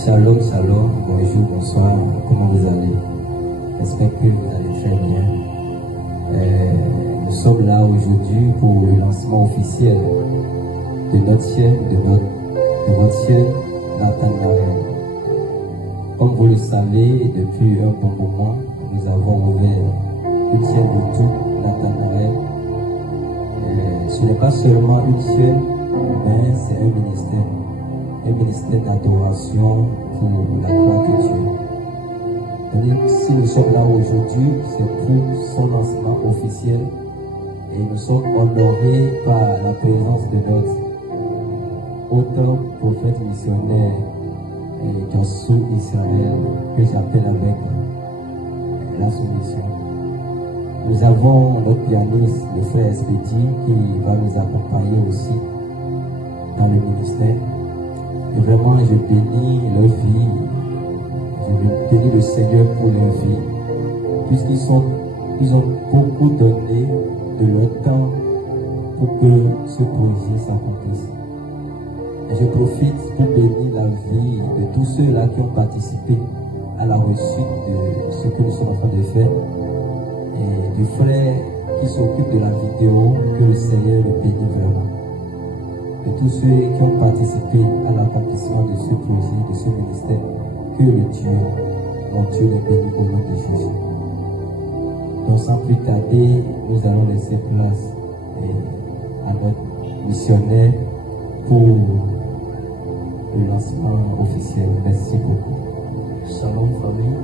Shalom, shalom, bonjour, bonsoir, comment vous allez? J'espère que vous allez très bien. Nous sommes là aujourd'hui pour le lancement officiel de notre chaîne, de votre chaîne Nathanaël. Comme vous le savez, depuis un bon moment, nous avons ouvert une chaîne YouTube Nathanaël. Ce n'est pas seulement une chaîne, mais c'est un ministère d'adoration pour la gloire de Dieu. Si nous sommes là aujourd'hui, c'est pour son lancement officiel et nous sommes honorés par la présence de notre auteur, prophète missionnaire Joshua Israël, que j'appelle avec la soumission. Nous avons notre pianiste, le frère Espédi, qui va nous accompagner aussi dans le ministère. Et vraiment, je bénis leur vie. Je bénis le Seigneur pour leur vie. Puisqu'ils ont beaucoup donné de leur temps pour que ce projet s'accomplisse. Et je profite pour bénir la vie de tous ceux-là qui ont participé à la réussite de ce que nous sommes en train de faire. Et du frère qui s'occupe de la vidéo, que le Seigneur le bénisse vraiment. De tous ceux qui ont participé à l'accomplissement de ce projet, de ce ministère, que le Dieu, mon Dieu, les bénisse au nom de Jésus. Donc sans plus tarder, nous allons laisser place à notre missionnaire pour le lancement officiel. Merci beaucoup. Shalom famille,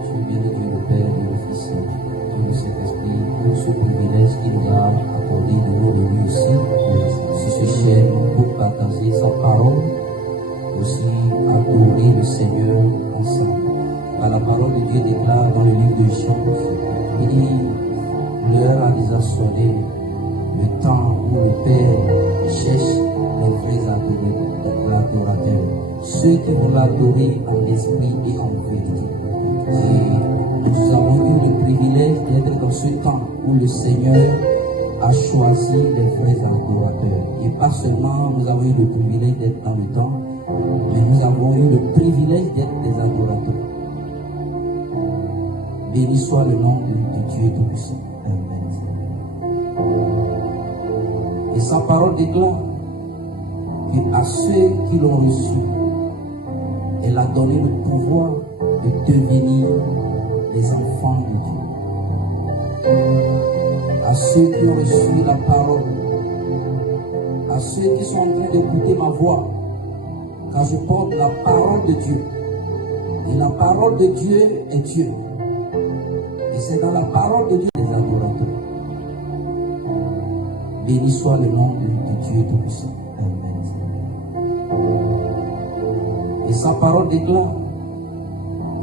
je suis béni Dieu le Père et le Fils et le Saint-Esprit pour ce privilège qu'il nous a accordé de nous réunir ici sur ce chaîne pour partager sa parole, aussi adorer le Seigneur ensemble. Car la parole de Dieu déclare dans le livre de Jean, il dit, l'heure a déjà sonné, le temps où le Père cherche les vrais adorateurs, ceux qui vont l'adorer en esprit et en vérité. Et nous avons eu le privilège d'être dans ce temps où le Seigneur a choisi les vrais adorateurs. Et pas seulement nous avons eu le privilège d'être dans le temps, mais nous avons eu le privilège d'être des adorateurs. Béni soit le nom de Dieu Tout-Puissant. Amen. Et sa parole déclare qu'à ceux qui l'ont reçu, elle a donné le pouvoir de devenir les enfants de Dieu. À ceux qui ont reçu la parole, à ceux qui sont en train d'écouter ma voix, car je porte la parole de Dieu. Et la parole de Dieu est Dieu. Et c'est dans la parole de Dieu les adorateurs. Béni soit le nom de Dieu Tout-Puissant. Amen. Et sa parole déclare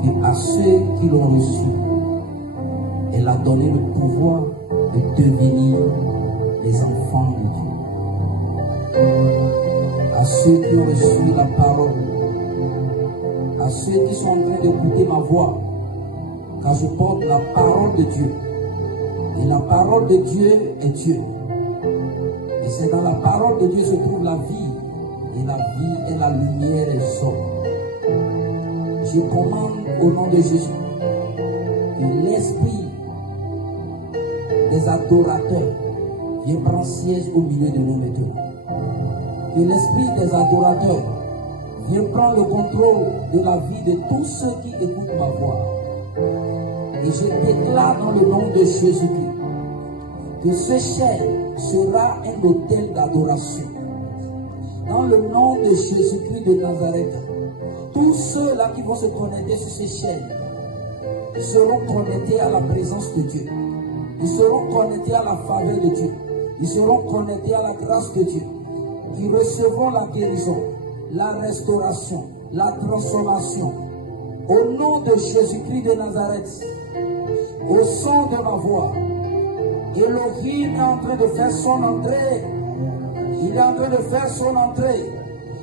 qu'à ceux qui l'ont reçu, elle a donné le pouvoir de devenir les enfants de Dieu. À ceux qui ont reçu la parole, à ceux qui sont en train d'écouter ma voix, car je porte la parole de Dieu. Et la parole de Dieu est Dieu. Et c'est dans la parole de Dieu se trouve la vie. Et la vie est la lumière et sort. Je commande au nom de Jésus que l'esprit des adorateurs vienne prendre siège au milieu de nous maintenant. Que l'esprit des adorateurs vienne prendre le contrôle de la vie de tous ceux qui écoutent ma voix. Et je déclare dans le nom de Jésus-Christ que ce chaîne sera un autel d'adoration. Dans le nom de Jésus-Christ de Nazareth, tous ceux-là qui vont se connecter sur ces chaînes seront connectés à la présence de Dieu. Ils seront connectés à la faveur de Dieu. Ils seront connectés à la grâce de Dieu. Ils recevront la guérison, la restauration, la transformation. Au nom de Jésus-Christ de Nazareth, au son de ma voix, Elohim est en train de faire son entrée. Il est en train de faire son entrée.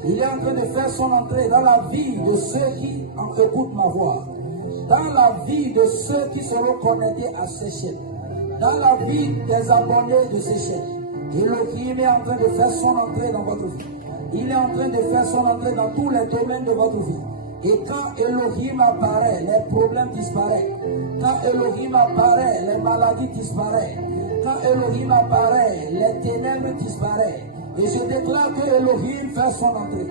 Il est en train de faire son entrée dans la vie de ceux qui écoutent ma voix. Dans la vie de ceux qui seront connectés à ces chaînes. Dans la vie des abonnés de ces chaînes. Elohim est en train de faire son entrée dans votre vie. Il est en train de faire son entrée dans tous les domaines de votre vie. Et quand Elohim apparaît, les problèmes disparaissent. Quand Elohim apparaît, les maladies disparaissent. Quand Elohim apparaît, les ténèbres disparaissent. Et je déclare que Elohim fait son entrée.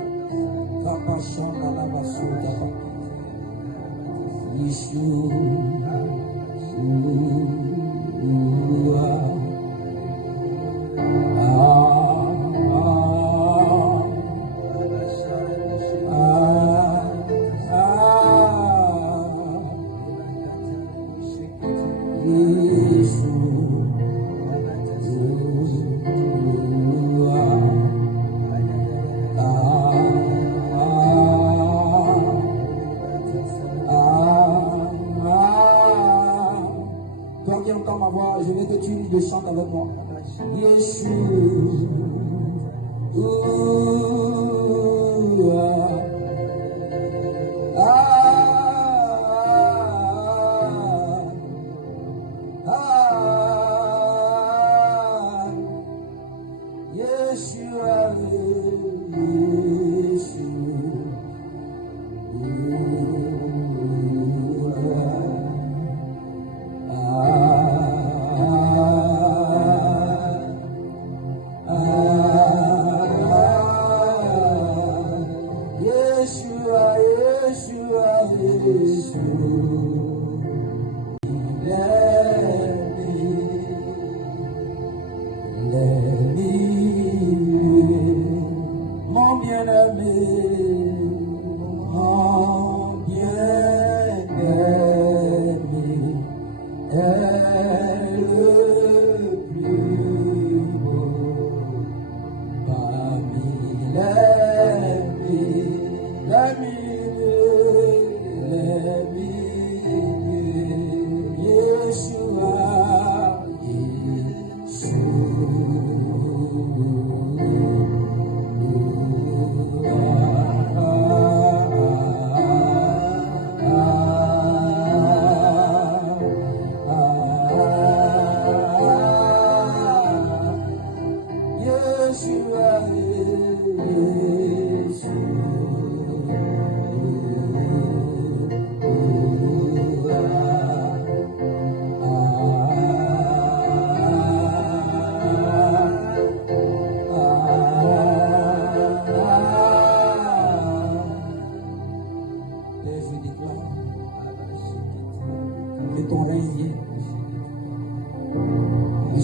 Je veux que tu le chantes avec moi.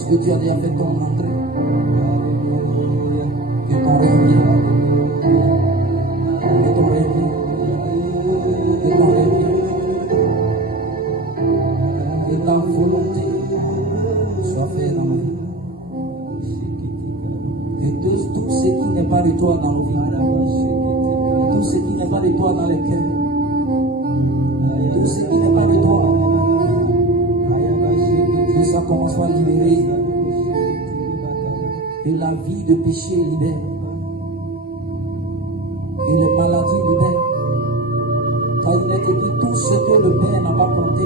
Que tu as déjà fait ton entrée. Que ton règne vienne. Que ton règne vienne. Que ton règne vienne. Que ta volonté soit faite dans nos vies. Que tout ce qui n'est pas de toi dans nos vies, tout ce qui n'est pas de toi dans les cœurs, tout ce qui n'est pas de toi, que ça commence à libérer. Que la vie de péché libère. Que les maladies libèrent. Car il est écrit, tout ce que le Père n'a pas planté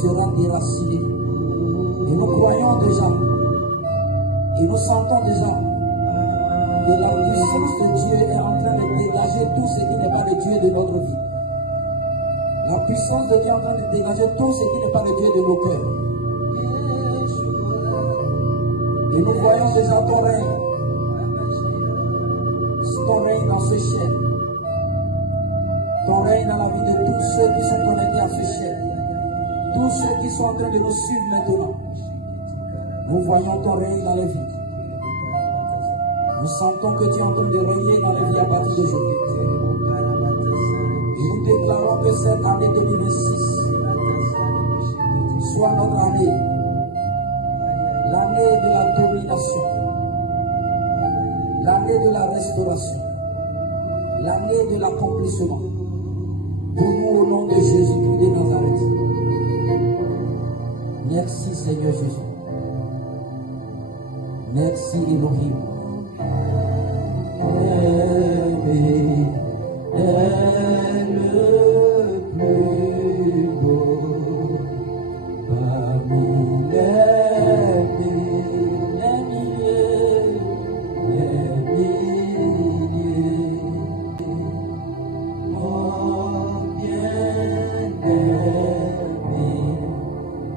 sera déraciné. Et nous croyons déjà, et nous sentons déjà que la puissance de Dieu est en train de dégager tout ce qui n'est pas de Dieu de notre vie. La puissance de Dieu est en train de dégager tout ce qui n'est pas de Dieu de nos cœurs. Et nous voyons déjà ton règne dans ce ciel, ton règne dans la vie de tous ceux qui sont connectés à ce ciel, tous ceux qui sont en train de nous suivre maintenant. Nous voyons ton règne dans les vies. Nous sentons que tu es en train de régner dans les vies à partir d'aujourd'hui. Et nous déclarons que cette année 2026 soit notre année. L'année de la domination, l'année de la restauration, l'année de l'accomplissement. Pour nous, au nom de Jésus-Christ de Nazareth. Merci Seigneur Jésus. Merci Elohim.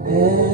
Yeah.